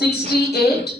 68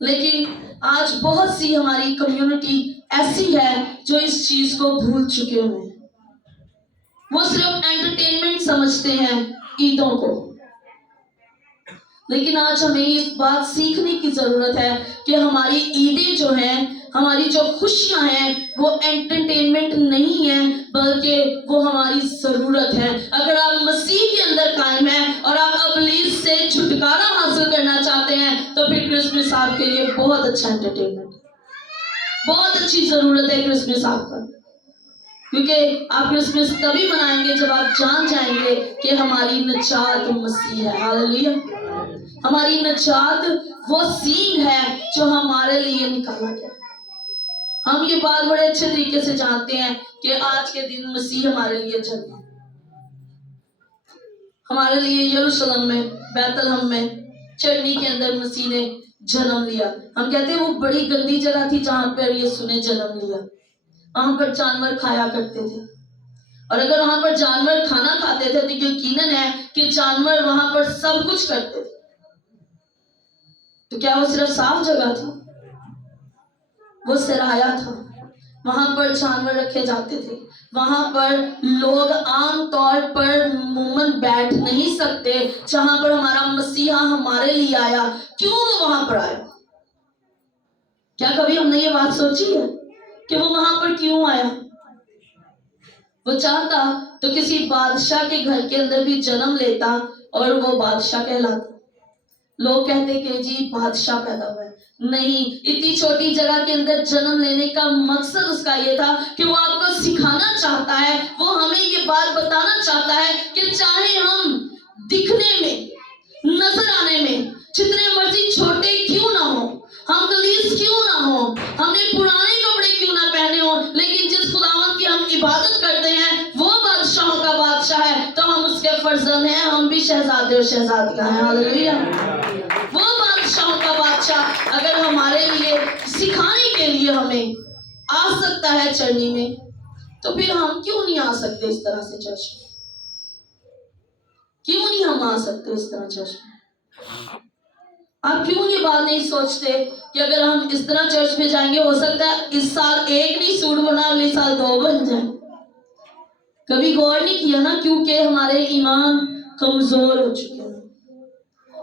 لیکن آج بہت سی ہماری کمیونٹی ایسی ہے جو اس چیز کو بھول چکے ہوئے ہیں. وہ صرف انٹرٹینمنٹ سمجھتے ہیں عیدوں کو. لیکن آج ہمیں اس بات سیکھنے کی ضرورت ہے کہ ہماری عیدیں جو ہیں، ہماری جو خوشیاں ہیں، وہ انٹرٹینمنٹ نہیں ہیں بلکہ وہ ہماری ضرورت ہے. اگر آپ مسیح کے اندر قائم ہیں اور آپ ابلیس سے چھٹکارا حاصل کرنا چاہتے ہیں تو پھر کرسمس آپ کے لیے بہت اچھا انٹرٹینمنٹ، بہت اچھی ضرورت ہے کرسمس آپ کا. کیونکہ آپ کرسمس تبھی منائیں گے جب آپ جان جائیں گے کہ ہماری نجات مسیح ہے. ہاللیلویا. ہماری نجات وہ سین ہے جو ہمارے لیے نکالا گیا. ہم یہ بات بڑے اچھے طریقے سے جانتے ہیں کہ آج کے دن مسیح ہمارے لیے جنم، ہمارے لیے یروشلم میں، بیت لحم میں، چرنی کے اندر مسیح نے جنم لیا. ہم کہتے ہیں وہ بڑی گندی جگہ تھی جہاں پر یسوع نے جنم لیا. وہاں پر جانور کھایا کرتے تھے، اور اگر وہاں پر جانور کھانا کھاتے تھے تو یقیناً ہے کہ جانور وہاں پر سب کچھ کرتے تھے. تو کیا وہ صرف صاف جگہ تھا؟ وہ سرایا تھا. وہاں پر جانور رکھے جاتے تھے. وہاں پر لوگ عام طور پر عموماً بیٹھ نہیں سکتے جہاں پر ہمارا مسیحا ہمارے لیے آیا. کیوں وہ وہاں پر آیا؟ کیا کبھی ہم نے یہ بات سوچی ہے کہ وہ وہاں پر کیوں آیا؟ وہ چاہتا تو کسی بادشاہ کے گھر کے اندر بھی جنم لیتا اور وہ بادشاہ کہلاتا. لوگ کہتے کہ جی بادشاہ پیدا ہوا ہے. نہیں، اتنی چھوٹی جگہ کے اندر جنم لینے کا مقصد اس کا یہ تھا کہ وہ آپ کو سکھانا چاہتا ہے، وہ ہمیں یہ بات بتانا چاہتا ہے کہ چاہے ہم دکھنے میں، نظر آنے میں جتنے مرضی چھوٹے کیوں نہ ہوں، ہم غلیظ کیوں نہ ہوں، ہم نے پرانے کپڑے کیوں نہ پہنے ہوں، لیکن جس خداوند کی ہم عبادت کرتے ہیں وہ بادشاہوں کا بادشاہ ہے تو ہم اس کے فرزند ہیں. ہم بھی شہزادے اور شہزادیاں ہیں. ہاللیلویا. وہ بادشاہوں کا بادشاہ اگر ہمارے لیے سکھانے کے لیے ہمیں آ سکتا ہے چرنی میں تو پھر ہم کیوں نہیں آ سکتے اس طرح سے چرچ میں؟ کیوں نہیں ہم آ سکتے اس طرح چرچ میں؟ آپ کیوں یہ بات نہیں سوچتے کہ اگر ہم اس طرح چرچ میں جائیں گے ہو سکتا ہے اس سال ایک نہیں سوٹ بنا اگلے سال 2 بن جائیں؟ کبھی غور نہیں کیا نا، کیونکہ ہمارے ایمان کمزور ہو چکے ہیں.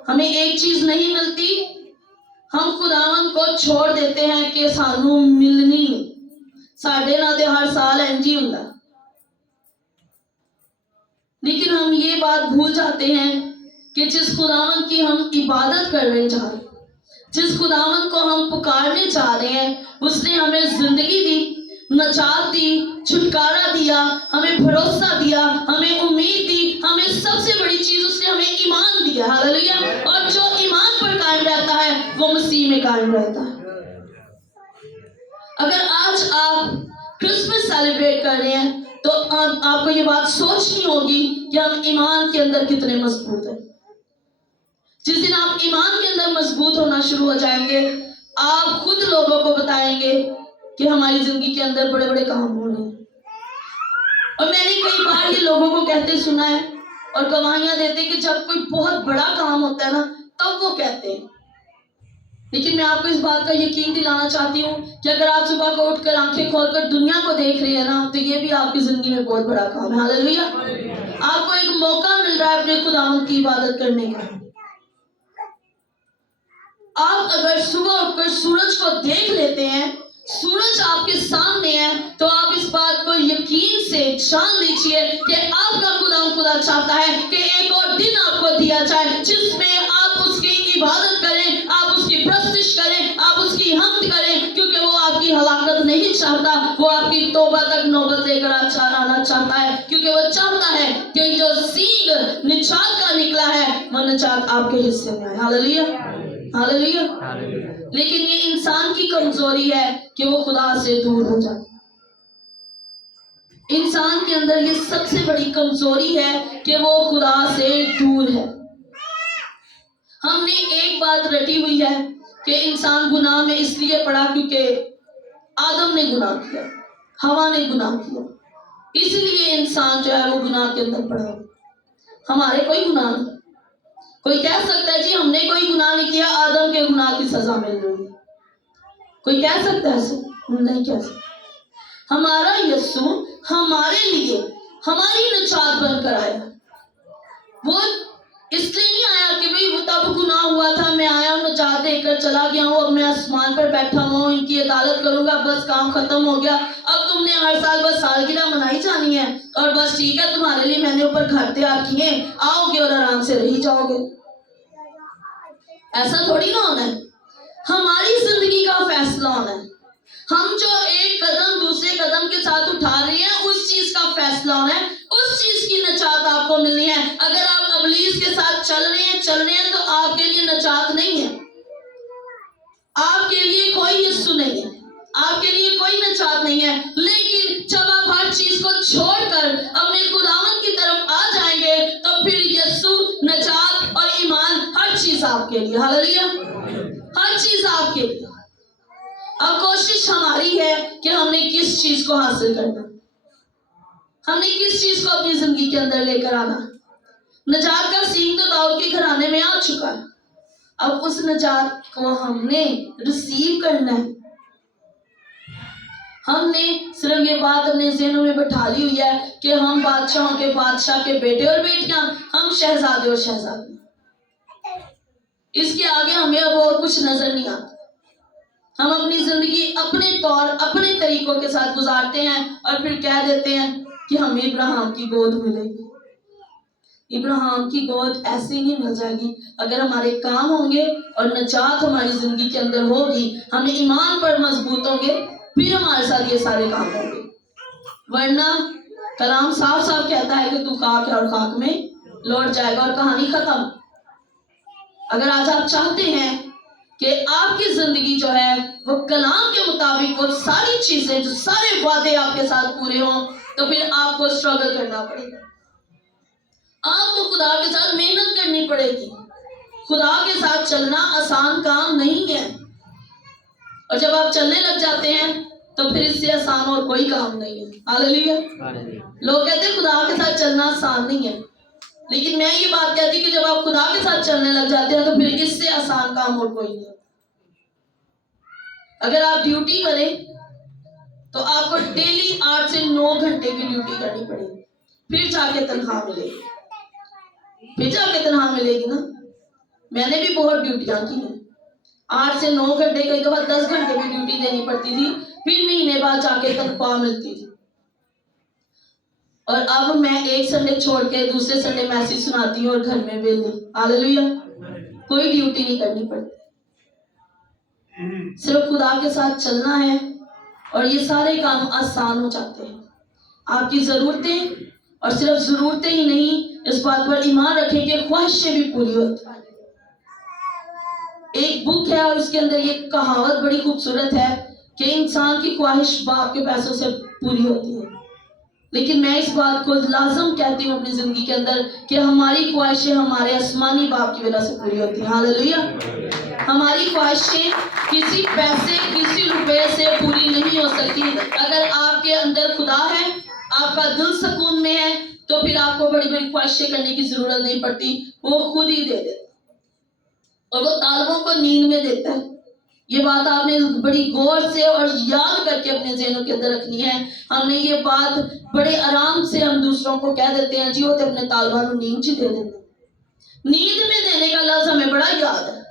ہمیں ایک چیز نہیں ملتی، ہم خداوند کو چھوڑ دیتے ہیں کہ سانوں ملنی نہیں. ساڑھے نہ دے ہر سال انجی ہوں. لیکن ہم یہ بات بھول جاتے ہیں کہ جس خداوند کی ہم عبادت کرنے جا رہے ہیں، جس خداوند کو ہم پکارنے چاہ رہے ہیں، اس نے ہمیں زندگی دی، نجات دی، چھٹکارا دیا، ہمیں بھروسہ دیا، ہمیں امید دی، ہمیں سب سے بڑی چیز اس نے ہمیں ایمان دیا. ہاللیلویا. اور جو ایمان پر قائم رہتا ہے وہ مسیح میں قائم رہتا ہے. اگر آج آپ کرسمس سیلیبریٹ کر رہے ہیں تو آپ کو یہ بات سوچنی ہوگی کہ ہم ایمان کے اندر کتنے مضبوط ہیں. جس دن آپ ایمان کے اندر مضبوط ہونا شروع ہو جائیں گے آپ خود لوگوں کو بتائیں گے کہ ہماری زندگی کے اندر بڑے بڑے کام ہو رہے ہیں. اور میں نے کئی بار یہ لوگوں کو کہتے سنا ہے اور گواہیاں دیتے کہ جب کوئی بہت بڑا کام ہوتا ہے نا تب وہ کہتے ہیں. لیکن میں آپ کو اس بات کا یقین دلانا چاہتی ہوں کہ اگر آپ صبح کو اٹھ کر آنکھیں کھول کر دنیا کو دیکھ رہے ہیں نا تو یہ بھی آپ کی زندگی میں بہت بڑا کام ہے. ہاللیلویا. آپ کو ایک موقع مل رہا ہے اپنے خداوند کی عبادت کرنے کا. آپ اگر صبح اٹھ کر سورج کو دیکھ لیتے ہیں، سورج آپ کے سامنے ہے، تو آپ اس بات کو یقین سے جان لیجئے کہ آپ کا خدا چاہتا ہے کہ ایک اور دن آپ کو دیا جائے جس میں آپ اس کی عبادت کریں، آپ اس کی پرستش کریں، آپ اس کی حمد کریں، کیونکہ وہ آپ کی ہلاکت نہیں چاہتا، وہ آپ کی توبہ تک نوبت لے کر آنا چاہتا ہے. کیونکہ وہ چاہتا ہے کہ جو سیگ نجات کا نکلا ہے وہ نجات آپ کے حصے میں آئے. ہاللیلویا. ہاللیلویا. لیکن یہ انسان کی کمزوری ہے کہ وہ خدا سے دور ہو جائے. انسان کے اندر یہ سب سے بڑی کمزوری ہے کہ وہ خدا سے دور ہے. ہم نے ایک بات رٹی ہوئی ہے کہ انسان گناہ میں اس لیے پڑا کیونکہ آدم نے گناہ کیا، ہوا نے گناہ کیا، اس لیے انسان جو ہے وہ گناہ کے اندر پڑا. ہمارے کوئی گناہ نہیں. کوئی کہہ سکتا ہے جی ہم نے کوئی گناہ نہیں کیا، آدم کے گناہ کی سزا مل رہی ہے؟ کوئی کہہ سکتا ہے ایسے؟ نہیں کہہ سکتا۔ ہمارا یسوع ہمارے لیے ہماری نجات بن کر آیا۔ وہ اس لیے نہیں آیا کہ بھئی وہ تب گناہ ہوا تھا، میں آیا ہوں نجات دے کر چلا گیا ہوں، اب میں آسمان پر بیٹھا ہوں، ان کی عدالت کروں گا، بس کام ختم ہو گیا، اب تم نے ہر سال بس سالگرہ منائی جانی ہے اور بس ٹھیک ہے تمہارے لیے میں نے اوپر گھر تیار کیے، آؤ گے اور آرام سے رہی جاؤ گے۔ ایسا تھوڑی نہ ہونا ہے۔ ہماری زندگی کا فیصلہ ہونا ہے۔ ہم جو ایک قدم دوسرے قدم کے ساتھ اٹھا رہے ہیں اس چیز کا فیصلہ ہونا ہے، اس چیز کی نجات آپ کو ملنی ہے۔ اگر آپ ابلیس کے ساتھ چل رہے ہیں تو آپ کے لیے نجات نہیں ہے، آپ کے لیے کوئی یسوع نہیں ہے، آپ کے لیے کوئی نجات نہیں ہے۔ لیکن جب آپ ہر چیز کو چھوڑ کر اپنے خداوند کی طرف آ جائیں گے تو پھر یسوع، نجات اور ایمان ہر چیز آپ کے لیے، ہاللویا، ہر چیز آپ کے لیے۔ اب کوشش ہماری ہے کہ ہم نے کس چیز کو حاصل کرنا، ہم نے کس چیز کو اپنی زندگی کے اندر لے کر آنا۔ نجات کا سین تو داؤد کے گھرانے میں آ چکا ہے، اب اس نجات کو ہم نے ریسیو کرنا ہے۔ ہم نے صرف یہ بات اپنے ذہنوں میں بٹھا لی ہوئی ہے کہ ہم بادشاہوں کے بادشاہ کے بیٹے اور بیٹیاں، ہم شہزادے اور شہزادی، اس کے آگے ہمیں اب اور کچھ نظر نہیں آتا۔ ہم اپنی زندگی اپنے طور اپنے طریقوں کے ساتھ گزارتے ہیں اور پھر کہہ دیتے ہیں کہ ہمیں ابراہیم کی گود ملے گی۔ ابراہیم کی گود ایسے ہی مل جائے گی اگر ہمارے کام ہوں گے اور نجات ہماری زندگی کے اندر ہوگی، ہم ایمان پر مضبوط ہوں گے، پھر ہمارے ساتھ یہ سارے کام ہوں گے۔ ورنہ کلام صاف صاف کہتا ہے کہ تو خاک ہے اور خاک میں لوٹ جائے گا اور کہانی ختم۔ اگر آج آپ چاہتے ہیں کہ آپ کی زندگی جو ہے وہ کلام کے مطابق وہ ساری چیزیں، جو سارے وعدے آپ کے ساتھ پورے ہوں، تو پھر آپ کو سٹرگل کرنا پڑے گا، آپ کو خدا کے ساتھ محنت کرنی پڑے گی۔ خدا کے ساتھ چلنا آسان کام نہیں ہے، اور جب آپ چلنے لگ جاتے ہیں تو پھر اس سے آسان اور کوئی کام نہیں ہے۔ ہاللیلویا۔ لوگ کہتے ہیں خدا کے ساتھ چلنا آسان نہیں ہے، لیکن میں یہ بات کہتی کہ جب آپ خدا کے ساتھ چلنے لگ جاتے ہیں تو پھر اس سے آسان کام اور کوئی نہیں۔ اگر آپ ڈیوٹی کریں تو آپ کو ڈیلی 8 سے 9 گھنٹے کی ڈیوٹی کرنی پڑے گی، پھر جا کے تنخواہ ملے گی، پھر جا کے تنخواہ ملے گی نا۔ میں نے بھی بہت ڈیوٹیاں کی ہیں، 8 سے 9 گھنٹے، کئی دفعہ 10 گھنٹے کی ڈیوٹی دینی پڑتی تھی، پھر مہینے بعد جا کے تنخواہ ملتی تھی۔ اور اب میں ایک سنڈے چھوڑ کے دوسرے سنڈے میسج سناتی ہوں اور گھر میں بیل دی۔ ہاللیلویا۔ کوئی ڈیوٹی نہیں کرنی پڑتی، صرف خدا کے ساتھ چلنا ہے اور یہ سارے کام آسان ہو جاتے ہیں۔ آپ کی ضرورتیں، اور صرف ضرورتیں ہی نہیں، اس بات پر ایمان رکھیں کہ خواہشیں بھی پوری ہوتی ہیں۔ ایک بک ہے اور اس کے اندر یہ کہاوت بڑی خوبصورت ہے کہ انسان کی خواہش باپ کے پیسوں سے پوری ہوتی ہے، لیکن میں اس بات کو لازم کہتی ہوں اپنی زندگی کے اندر کہ ہماری خواہشیں ہمارے آسمانی باپ کی وجہ سے پوری ہوتی ہیں۔ ہاللیلویا۔ ہماری خواہشیں کسی پیسے، کسی روپے سے پوری نہیں ہو سکتی۔ اگر آپ کے اندر خدا ہے، آپ کا دل سکون میں ہے، تو پھر آپ کو بڑی بڑی خواہشیں کرنے کی ضرورت نہیں پڑتی، وہ خود ہی دے دیتا، اور وہ طالبوں کو نیند میں دیتا ہے۔ یہ بات آپ نے بڑی غور سے اور یاد کر کے اپنے ذہنوں کے اندر رکھنی ہے۔ ہم نے یہ بات بڑے آرام سے ہم دوسروں کو کہہ دیتے ہیں، جی ہوتے اپنے طالبوں کو نیند جی دے دیتے ہیں۔ نیند میں دینے کا لفظ ہمیں بڑا یاد ہے،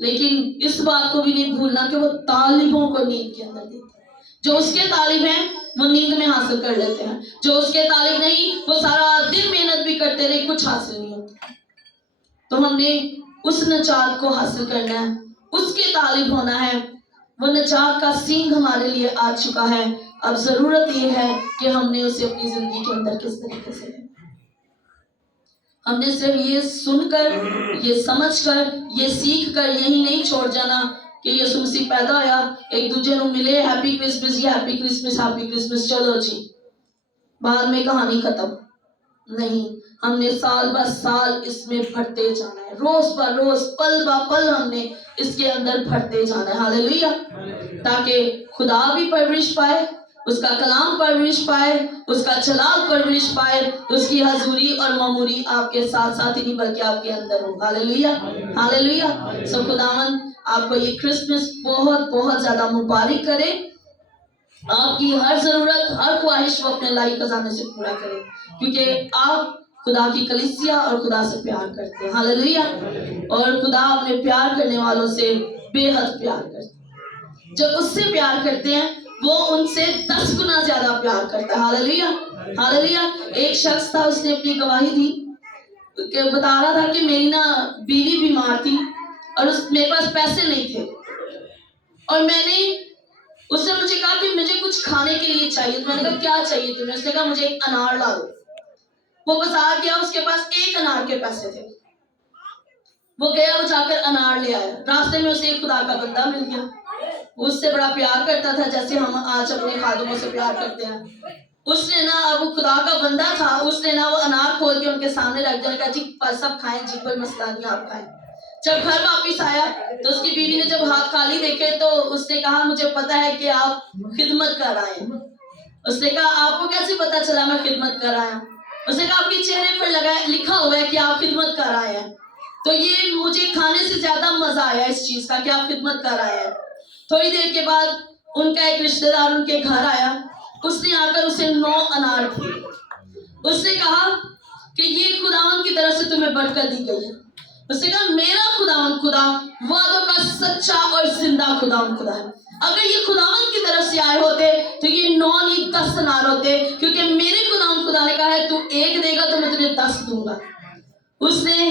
لیکن اس بات کو بھی نہیں بھولنا کہ وہ طالبوں کو نیند کے اندر دیتے ہیں۔ جو اس کے طالب ہیں وہ نیند میں حاصل کر لیتے ہیں، جو اس کے طالب نہیں وہ سارا دن محنت بھی کرتے رہے، کچھ حاصل نہیں ہوتا۔ تو ہم نے اس نجات کو حاصل کرنا ہے، اس کے طالب ہونا ہے۔ وہ نجات کا سینگ ہمارے لیے آ چکا ہے، اب ضرورت یہ ہے کہ ہم نے اسے اپنی زندگی کے اندر کس طریقے سے لیں۔ ہم نے صرف یہ سن کر، یہ سمجھ کر، یہ سیکھ کر یہی نہیں چھوڑ جانا کہ یسوع مسیح پیدا ہویا، ایک دوسرے کو ملے، ہیپی کرسمس، یہ ہیپی کرسمس، ہیپی کرسمس، چلو جی، بعد میں کہانی ختم۔ نہیں، ہم نے سال بہ سال اس میں بڑھتے جانا ہے، روز بہ روز، پل بہ پل ہم نے اس کے اندر بڑھتے جانا ہے۔ ہاللیلویا۔ تاکہ خدا بھی پرورش پائے، اس کا کلام پرورش پائے, اس کا چلاک پرورش پائے, اس کی حضوری اور معموری آپ کے ساتھ ساتھ ہی نہیں بلکہ آپ کے اندر ہو. ہاللیلویہ, ہاللیلویہ. سو خداوند آپ کو یہ کرسمس بہت بہت زیادہ مبارک کرے. آپ کی ہر ضرورت, ہر خواہش وہ اپنے الہی خزانے سے پورا کرے, کیونکہ آپ خدا کی کلیسیا اور خدا سے پیار کرتے ہیں. ہاللیلویہ. اور خدا اپنے پیار کرنے والوں سے بے حد پیار کرتے ہیں. جب اس سے پیار کرتے ہیں وہ ان سے 10 گنا زیادہ پیار کرتا ہے. ہاللیلویہ, ہاللیلویہ. ایک شخص تھا, اس نے اپنی گواہی دی کہ بتا رہا تھا کہ میری نا بیوی بیمار تھی اور میرے پاس پیسے نہیں تھے, اور میں نے اس نے مجھے کہا کہ مجھے کچھ کھانے کے لیے چاہیے. تو میں نے کہا کیا چاہیے تمہیں؟ اس نے کہا مجھے ایک انار لا دو. وہ بازار گیا, اس کے پاس 1 انار کے پیسے تھے. وہ گیا, وہ جا کر انار لے آیا. راستے میں اسے ایک خدا کا بندہ مل گیا, وہ اس سے بڑا پیار کرتا تھا جیسے ہم آج اپنے خادموں سے پیار کرتے ہیں. اس نے نا, وہ خدا کا بندہ تھا, اس نے نا وہ انار کھول کے ان کے سامنے رکھ دیا, کہا جی سب کھائیں, جی کوئی مسئلہ نہیں, آپ کھائیں. جب گھر واپس آیا تو اس کی بیوی نے جب ہاتھ خالی دیکھے تو اس نے کہا مجھے پتا ہے کہ آپ خدمت کر آئے ہیں. اس نے کہا آپ کو کیسے پتا چلا میں خدمت کر آیا؟ اس نے کہا آپ کے چہرے پر لکھا ہوا ہے کہ آپ خدمت کر آئے ہیں, تو یہ مجھے کھانے سے زیادہ مزہ آیا اس چیز کا کہ آپ خدمت کر آئے ہیں. تھوڑی دیر کے بعد ان کا ایک رشتہ دار ان کے گھر آیا, اس نے آ کر اسے 9 انار دیے. اس نے کہا کہ یہ خداوند کی طرف سے تمہیں برکت دی گئی ہے. اس نے کہا میرا خداوند خدا وعدوں کا سچا اور زندہ خداوند خدا ہے. اگر یہ خداوند کی طرف سے آئے ہوتے تو یہ 9 نہیں 10 انار ہوتے, کیونکہ میرے خداوند خدا نے کہا ہے تو 1 دے گا تو میں تجھے 10 دوں گا. اس نے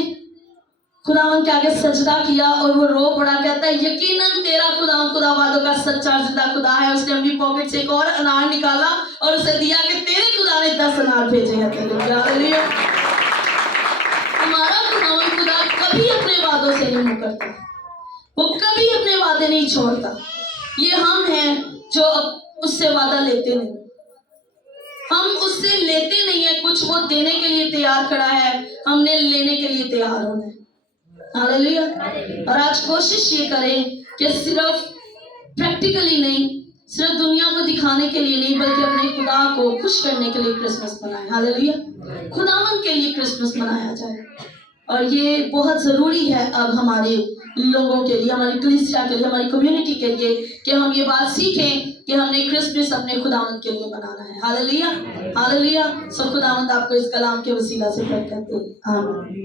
خداوند کے آگے سجدہ کیا اور وہ رو پڑا, کہتا ہے یقیناً تیرا خداوند خدا وعدوں کا سچا زندہ خدا ہے. اس نے اپنی پاکٹ سے ایک اور انار نکالا اور اسے دیا کہ تیرے خدا نے 10 انار بھیجے ہیں تیرے لیے. ہمارا خداوند خدا کبھی اپنے وعدوں سے نہیں مکرتا, وہ کبھی اپنے وعدے نہیں چھوڑتا. یہ ہم ہیں جو اس سے وعدہ لیتے نہیں, ہم اس سے لیتے نہیں ہیں کچھ, وہ دینے کے لیے تیار کھڑا ہے, ہم نے لینے کے لیے تیار ہونا ہے. ہاللیلویہ. اور آج کوشش یہ کریں کہ صرف پریکٹیکلی نہیں, صرف دنیا کو دکھانے کے لیے نہیں, بلکہ اپنے خدا کو خوش کرنے کے لیے کرسمس منائیں. ہاللیلویہ. خداوند کے لیے کرسمس منایا جائے, اور یہ بہت ضروری ہے اب ہمارے لوگوں کے لیے, ہماری کلیسیا کے لیے, ہماری کمیونٹی کے لیے, کہ ہم یہ بات سیکھیں کہ ہم نے کرسمس اپنے خداوند کے لیے منانا ہے. ہاللیلویہ, ہاللیلویہ. سو خداوند آپ کو اس کلام کے وسیلہ سے برکت دے. آمین.